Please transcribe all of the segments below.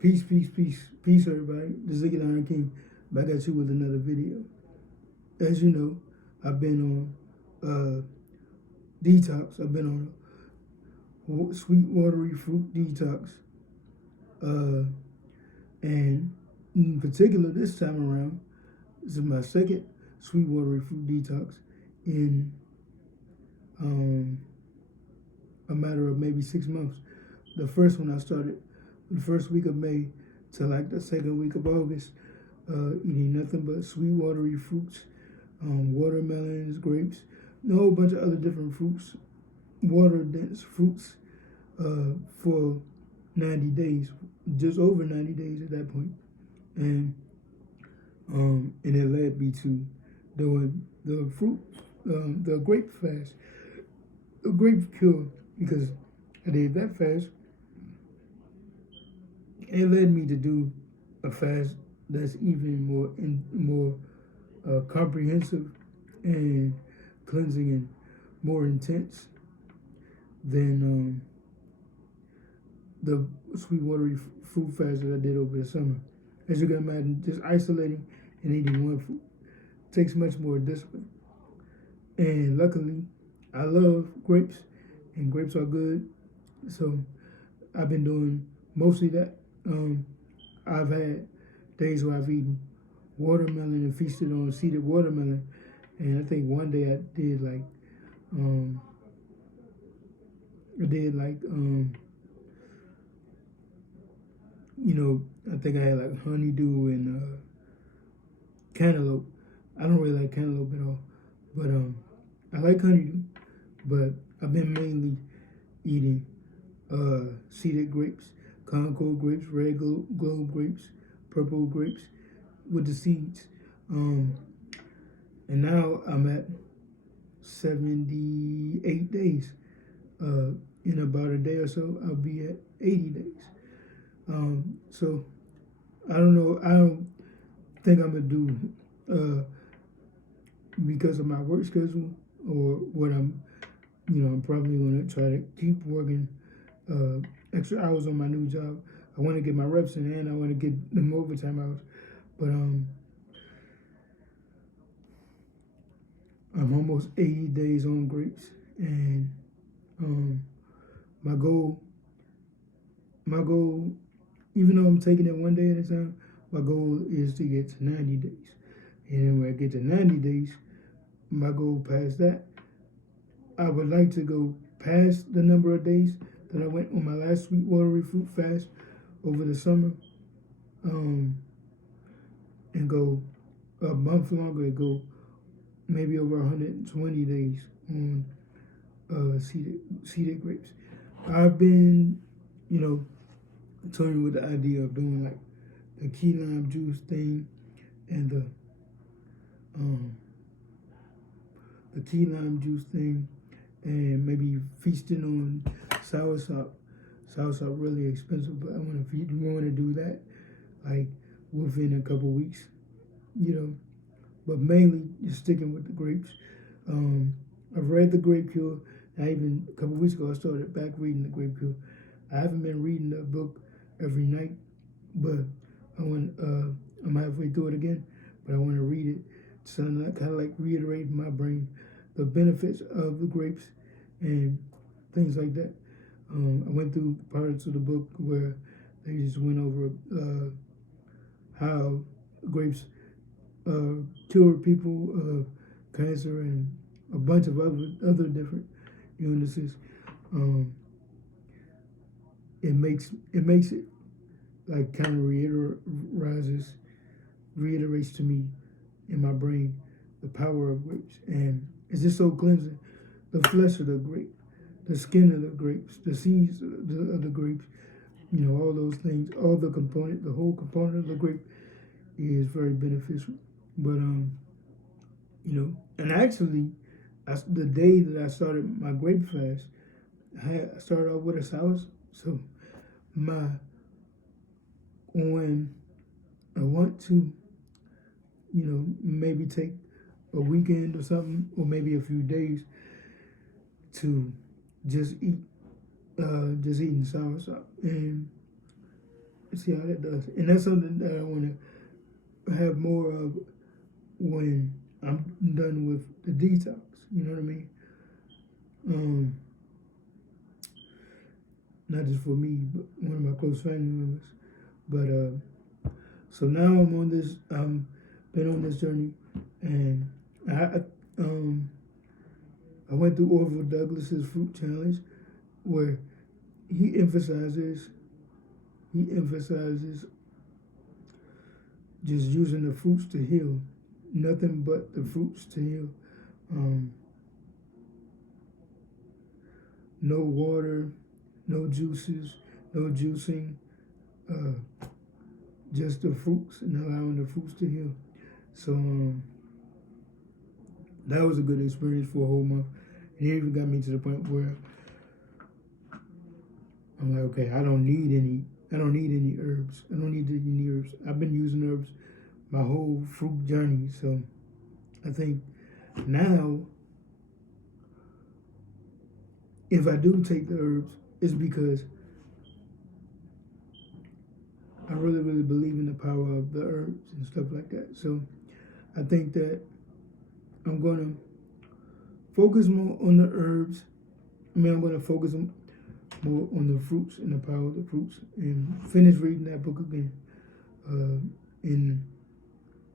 Peace, peace, peace, peace, everybody. This is Ziggy Lion King back at you with another video. As you know, I've been on detox. I've been on a sweet watery fruit detox. And in particular, this time around, this is my second sweet watery fruit detox in a matter of maybe 6 months. The first one I started the first week of May to like the second week of August, eating nothing but sweet watery fruits, watermelons, grapes, and a whole bunch of other different fruits, water dense fruits, for 90 days, just over 90 days at that point. And it led me to doing the fruit, the grape fast, the grape cure, because I did that fast. It led me to do a fast that's even more comprehensive and cleansing and more intense than the sweet watery fruit fast that I did over the summer. As you can imagine, just isolating and eating one fruit takes much more discipline. And luckily, I love grapes, and grapes are good. So I've been doing mostly that. I've had days where I've eaten watermelon and feasted on seeded watermelon. And I think one day I did I think I had like honeydew and cantaloupe. I don't really like cantaloupe at all, but I like honeydew. But I've been mainly eating seeded grapes, Concord grapes, red globe grapes, purple grapes with the seeds. And now I'm at 78 days. In about a day or so, I'll be at 80 days. So I don't know. I don't think I'm gonna do because of my work schedule or what I'm probably gonna try to keep working extra hours on my new job. I want to get my reps in and I want to get them overtime hours. But I'm almost 80 days on grapes, and my goal, even though I'm taking it one day at a time, my goal is to get to 90 days. And then when I get to 90 days, my goal past that, I would like to go past the number of days that I went on my last sweet watery fruit fast over the summer, and go a month longer, and go maybe over 120 days on seeded grapes. I've been, toying with the idea of doing like the key lime juice thing and the key lime juice thing, and maybe feasting on soursop. Soursop really expensive, but I want to do that like within a couple weeks, But mainly just sticking with the grapes. I've read the Grape Cure. Even a couple weeks ago, I started back reading the Grape Cure. I haven't been reading the book every night, but I'm halfway through it again. But I want to read it, so kind of like reiterate in my brain the benefits of the grapes and things like that. I went through parts of the book where they just went over how grapes cure people of cancer and a bunch of other different illnesses. It makes it like kind of reiterates to me in my brain the power of grapes, and it's just so cleansing. The flesh of the grape, the skin of the grapes, the seeds of the grapes, all those things, the whole component of the grape is very beneficial. But and actually, the day that I started my grape fast, I started off with a sour. So when I want to, maybe take a weekend or something, or maybe a few days to just eating soursop. And see how that does. And that's something that I want to have more of when I'm done with the detox. You know what I mean? Not just for me, but one of my close family members. But so now I'm on this. Been on this journey, and I went through Orville Douglas's fruit challenge, where he emphasizes just using the fruits to heal, nothing but the fruits to heal. No water, no juices, no juicing, just the fruits and allowing the fruits to heal. So that was a good experience for a whole month. And it even got me to the point where I'm like, okay, I don't need any herbs. I don't need any herbs. I've been using herbs my whole fruit journey. So I think now, if I do take the herbs, it's because I really, really believe in the power of the herbs and stuff like that. So I think that I'm going to focus more on the herbs. I'm going to focus more on the fruits and the power of the fruits, and finish reading that book again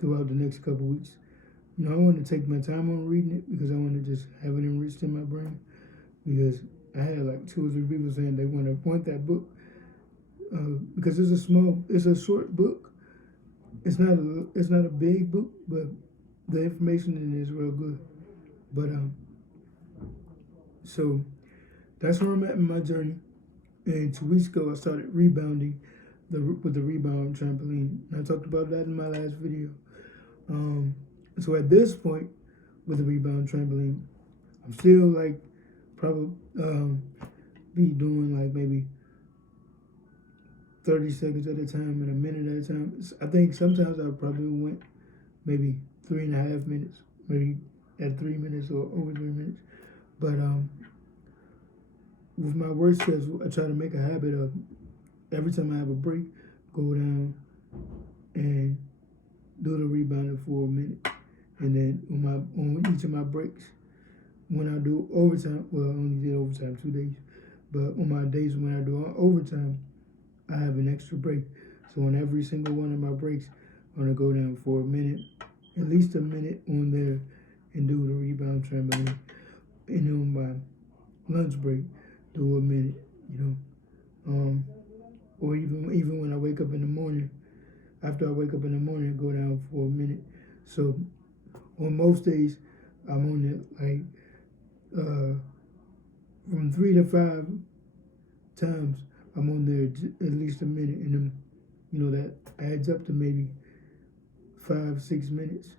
throughout the next couple weeks. I want to take my time on reading it because I want to just have it enriched in my brain. Because I had like 2 or 3 people saying they want that book because it's a short book. It's not a big book, but the information in it is real good. But so that's where I'm at in my journey. And 2 weeks ago, I started rebounding with the Rebound Trampoline. And I talked about that in my last video. So at this point, with the Rebound Trampoline, I'm still like probably be doing like maybe 30 seconds at a time and a minute at a time. I think sometimes I probably went maybe 3.5 minutes, maybe at 3 minutes or over 3 minutes. But with my work schedule, I try to make a habit of every time I have a break, go down and do the rebounding for a minute. And then on each of my breaks, when I do overtime, well, I only did overtime 2 days, but on my days when I do overtime, I have an extra break. So on every single one of my breaks, I'm going to go down for a minute, at least a minute on there, and do the rebound trampoline. And on my lunch break, do a minute, or even when I wake up in the morning, after I wake up in the morning, go down for a minute. So on most days, I'm on it like from 3 to 5 times. I'm on there at least a minute, and then that adds up to maybe 5-6 minutes,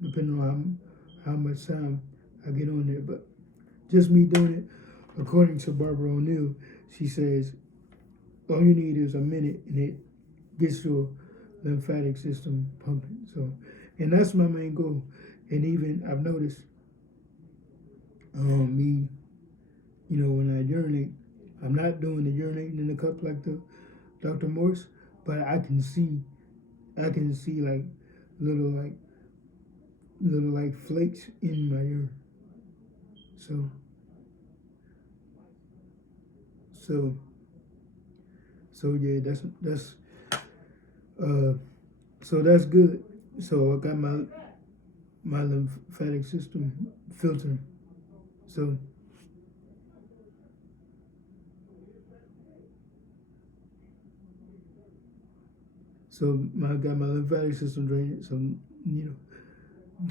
depending on how much time I get on there. But just me doing it, according to Barbara O'Neill, she says all you need is a minute, and it gets your lymphatic system pumping. So, and that's my main goal. And even I've noticed me, when I urinate, I'm not doing the urinating in the cup like the Dr. Morse, but I can see like little flakes in my urine. So yeah, that's good. So I got my lymphatic system filtering. So I got my lymphatic system drained. So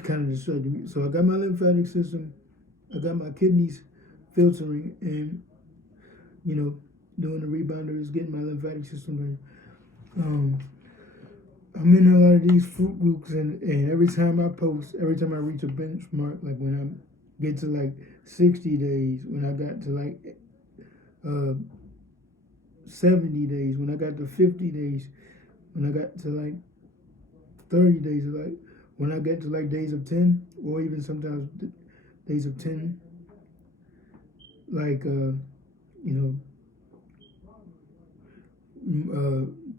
kind of distracted me. So I got my lymphatic system. I got my kidneys filtering, and doing the rebounder is getting my lymphatic system drained. I'm in a lot of these fruit groups, and every time I reach a benchmark, like when I get to like 60 days, when I got to like 70 days, when I got to 50 days, when I got to like 30 days, like when I get to like days of 10, or even sometimes days of 10, like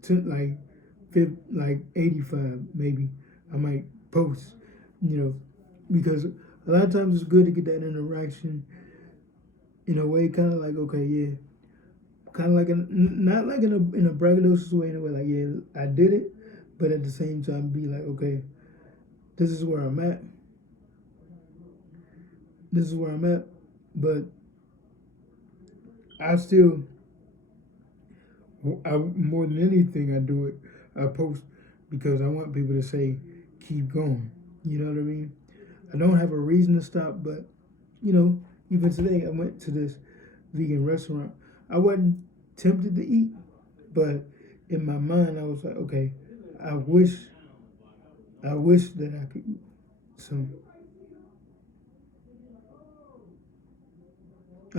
like 85 maybe. I might post, because a lot of times it's good to get that interaction in a way, kind of like, okay, yeah, kind of like not like in a braggadocious way, in a way like, yeah, I did it, but at the same time be like, okay, this is where I'm at. This is where I'm at, but I still, more than anything, I do it. I post because I want people to say, keep going. You know what I mean? I don't have a reason to stop, but, even today I went to this vegan restaurant. I wasn't tempted to eat, but in my mind I was like, okay, I wish that I could eat some.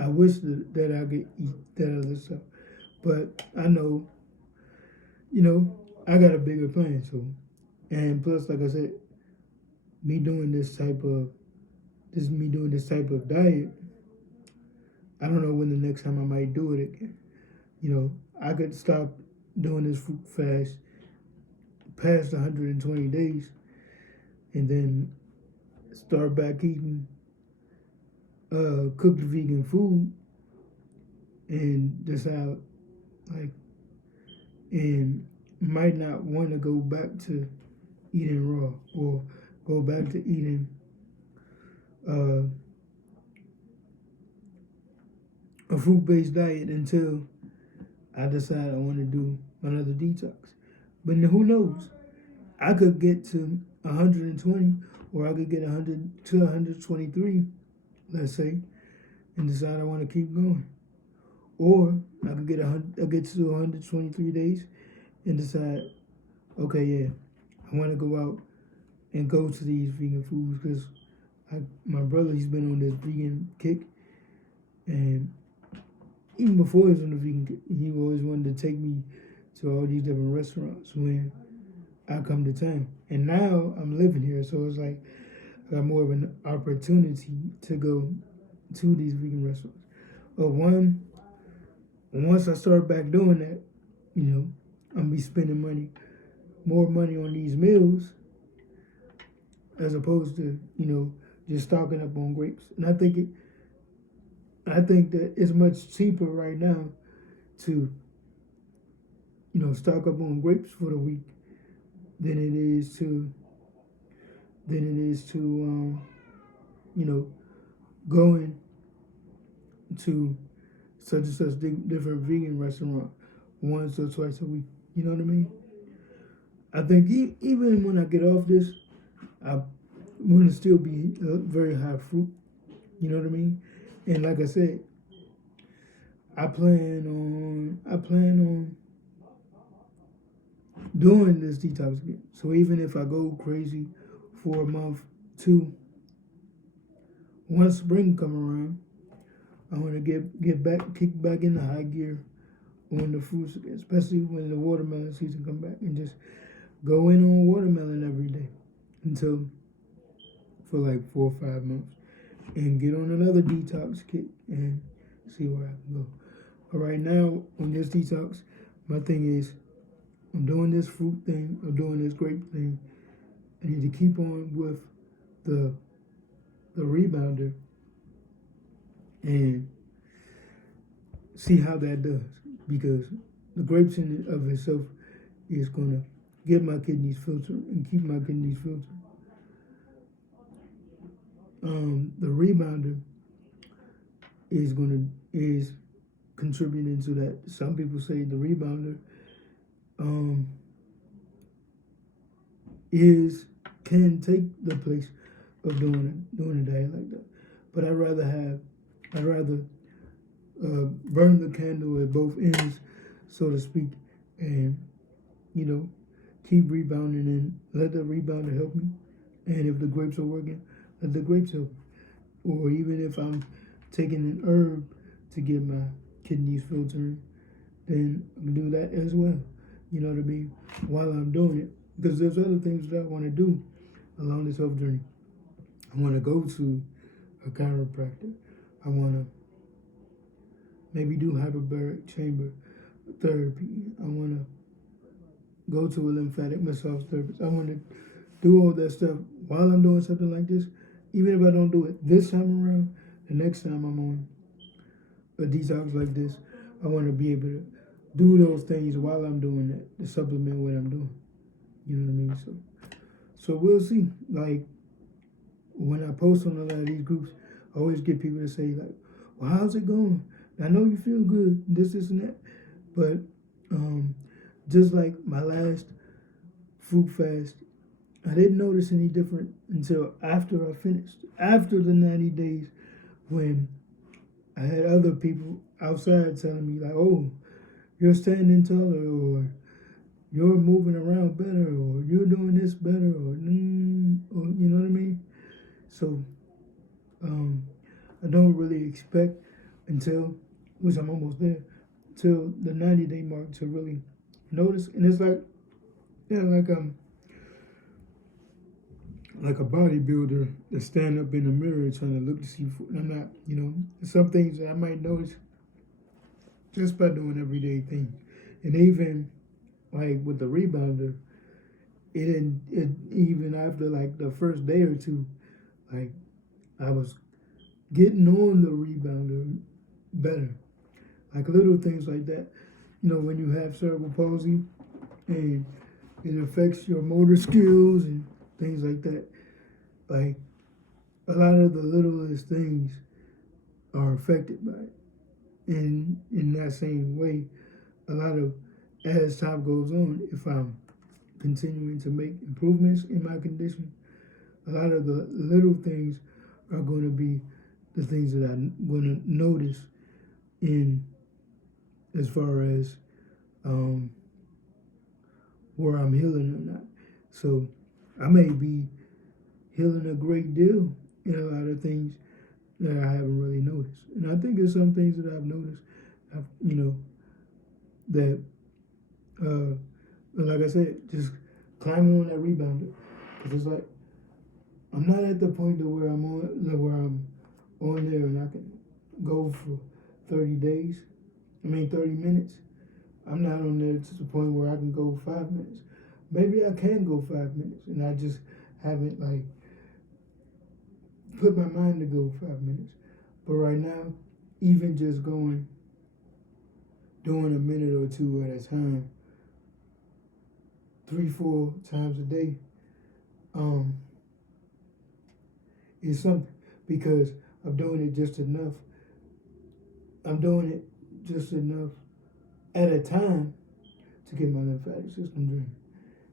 I wish that I could eat that other stuff. But I know, I got a bigger plan. So, and plus, like I said, me doing this type of diet, I don't know when the next time I might do it again. I could stop doing this fruit fast past 120 days and then start back eating cooked vegan food and decide, like, and might not want to go back to eating raw or go back to eating a fruit-based diet until I decide I want to do another detox. But who knows? I could get to 120, or I could get 100 to 123, let's say, and decide I want to keep going. Or I could get to 123 days and decide, okay, yeah, I want to go out and go to these vegan foods because my brother, he's been on this vegan kick, and even before he was on the vegan kick, he always wanted to take me to all these different restaurants when I come to town. And now I'm living here, so it's like I got more of an opportunity to go to these vegan restaurants. But once I start back doing that, I'm gonna be spending more money on these meals as opposed to, just stocking up on grapes. And I think that it's much cheaper right now to, stock up on grapes for the week than it is to going to such and such different vegan restaurant once or twice a week. You know what I mean? I think even when I get off this, I want to still be very high fruit. You know what I mean? And like I said, I plan on doing this detox again. So even if I go crazy for a month, two, once spring come around, I want to kick back into high gear on the fruits again, especially when the watermelon season come back, and just go in on watermelon every day for like 4 or 5 months, and get on another detox kick and see where I can go. But right now on this detox, my thing is I'm doing this fruit thing, I'm doing this grape thing. I need to keep on with the rebounder and see how that does, because the grapes in of itself is gonna get my kidneys filtered and keep my kidneys filtered. The rebounder is contributing to that. Some people say the rebounder can take the place of doing a diet like that. But I'd rather burn the candle at both ends, so to speak, and keep rebounding and let the rebounder help me. And if the grapes are working, let the grapes help me. Or even if I'm taking an herb to get my kidneys filtering, then I can do that as well. You know what I mean? While I'm doing it, because there's other things that I want to do along this health journey. I want to go to a chiropractor. I want to maybe do hyperbaric chamber. therapy. I want to go to a lymphatic massage therapist. I want to do all that stuff while I'm doing something like this. Even if I don't do it this time around, the next time I'm on a detox like this, I want to be able to do those things while I'm doing that to supplement what I'm doing. You know what I mean? So we'll see. Like when I post on a lot of these groups, I always get people to say like, "Well, how's it going? I know you feel good, this, and that." But just like my last fruit fast, I didn't notice any different until after I finished. After the 90 days, when I had other people outside telling me like, "Oh, you're standing taller," or "You're moving around better," or "You're doing this better," or you know what I mean? So I don't really expect until, which I'm almost there, till the 90-day mark to really notice. And it's like, yeah, like a bodybuilder that stand up in the mirror trying to look to see. I'm not, some things that I might notice just by doing everyday things. And even like with the rebounder, it even after like the first day or two, like I was getting on the rebounder better. Like little things like that. When you have cerebral palsy and it affects your motor skills and things like that. Like a lot of the littlest things are affected by it. And in that same way, a lot of, as time goes on, if I'm continuing to make improvements in my condition, a lot of the little things are going to be the things that I'm going to notice in as far as where I'm healing or not. So I may be healing a great deal in a lot of things that I haven't really noticed. And I think it's some things that I've noticed, that, like I said, just climbing on that rebounder. Because it's like, I'm not at the point to where I'm on there and I can go for 30 days. 30 minutes. I'm not on there to the point where I can go 5 minutes. Maybe I can go 5 minutes and I just haven't like put my mind to go 5 minutes. But right now, even just doing a minute or two at a time, 3-4 times a day, is something, because I'm doing it just enough. I'm doing it just enough at a time to get my lymphatic system drained.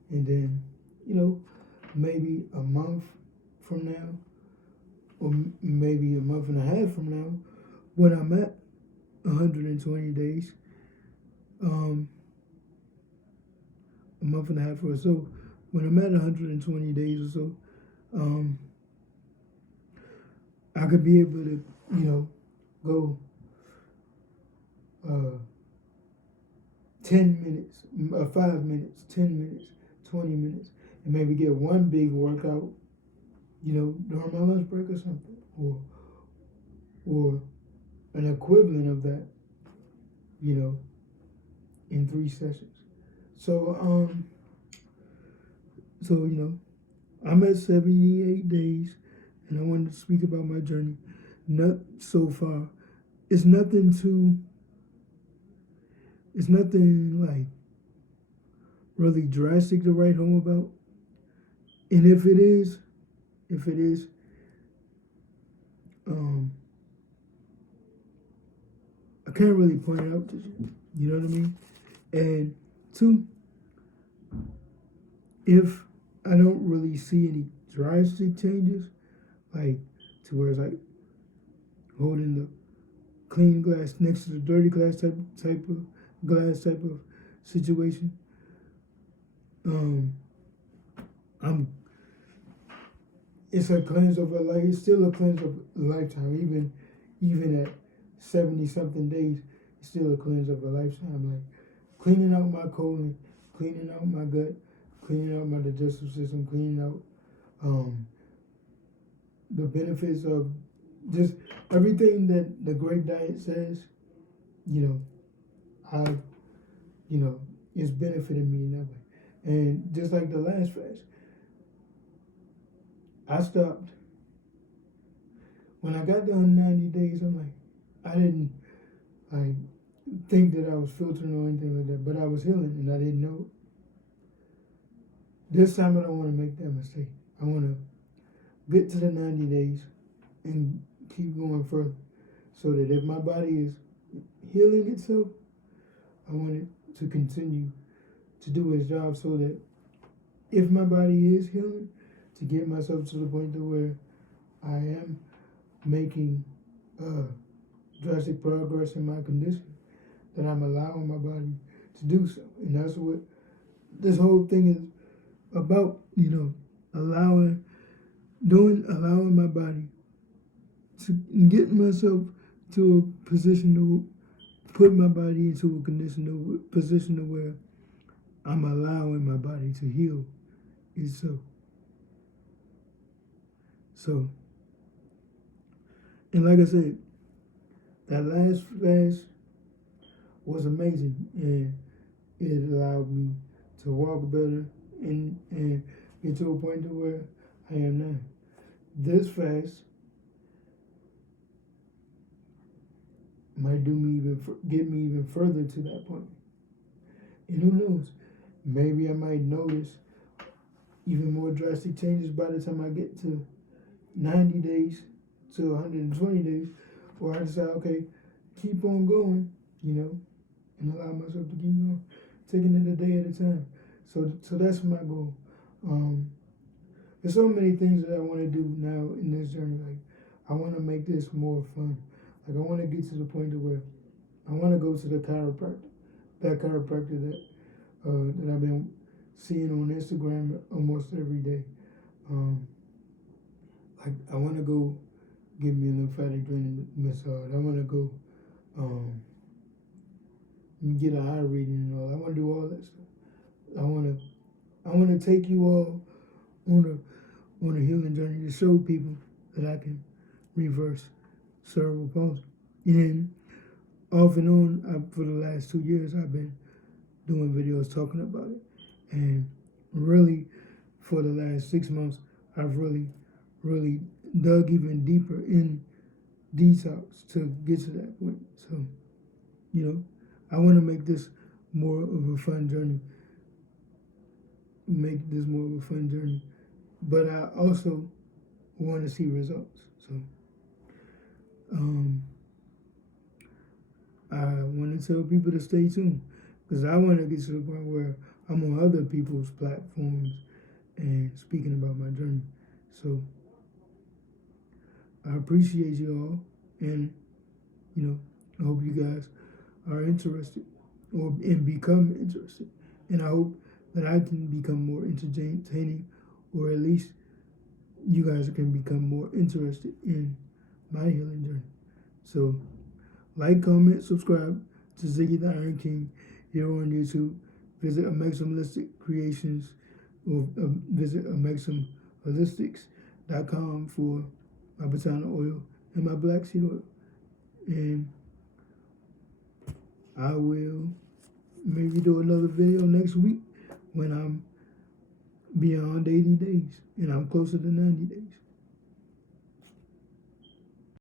And then, maybe a month from now, or maybe a month and a half from now, when I'm at 120 days, a month and a half or so, when I'm at 120 days or so, I could be able to, go 10 minutes, 5 minutes, 10 minutes, 20 minutes, and maybe get one big workout, during my lunch break or something, or an equivalent of that, in 3 sessions. So, I'm at 78 days, and I wanted to speak about my journey. Not so far. It's nothing like really drastic to write home about. And if it is, I can't really point it out to you. You know what I mean? And 2, if I don't really see any drastic changes, like to where it's like holding the clean glass next to the dirty glass type of glass type of situation, it's a cleanse of a life. It's still a cleanse of a lifetime. Even at 70 something days, it's still a cleanse of a lifetime. Like cleaning out my colon, cleaning out my gut, cleaning out my digestive system, cleaning out the benefits of just everything that the Great Diet says. you know, it's benefited me in that way. And just like the last fast, I stopped. When I got done 90 days, I'm like, I didn't like think that I was filtering or anything like that, but I was healing and I didn't know it. This time I don't want to make that mistake. I want to get to the 90 days and keep going further, so that if my body is healing itself, I want it to continue to do its job, so that if my body is healing, to get myself to the point to where I am making drastic progress in my condition, that I'm allowing my body to do so. And that's what this whole thing is about, you know, allowing my body to get myself to a position to put my body into a position to where I'm allowing my body to heal itself. So, and like I said, that last fast was amazing, and it allowed me to walk better and get to a point to where I am now. This fast might get me even further to that point. And who knows? Maybe I might notice even more drastic changes by the time I get to 90 days to 120 days, or I decide, okay, keep on going, you know, and allow myself to keep going, taking it a day at a time. So that's my goal. There's so many things that I want to do now in this journey. Like, I want to make this more fun. Like, I want to get to the point of where I want to go to the chiropractor, that I've been seeing on Instagram almost every day. Like, I want to go give me a lymphatic draining massage. I want to go get an eye reading and all. I want to do all that stuff. I want to take you all on a healing journey to show people that I can reverse cerebral palsy. And off and on, for the last 2 years, I've been doing videos talking about it. And really, for the last 6 months, I've really dug even deeper in detox to get to that point. So, you know, I want to make this more of a fun journey. But I also want to see results. So, I want to tell people to stay tuned, because I want to get to the point where I'm on other people's platforms and speaking about my journey. So, I appreciate you all, and, you know, I hope you guys are interested and become interested. And I hope that I can become more entertaining, or at least you guys can become more interested in my healing journey. So, like, comment, subscribe to Ziggy the Iron King here on YouTube. Visit Amexum Holistic Creations, or visit AmexumHolistics.com for my Batana oil and my black seed oil. And I will maybe do another video next week when I'm beyond 80 days and I'm closer to 90 days.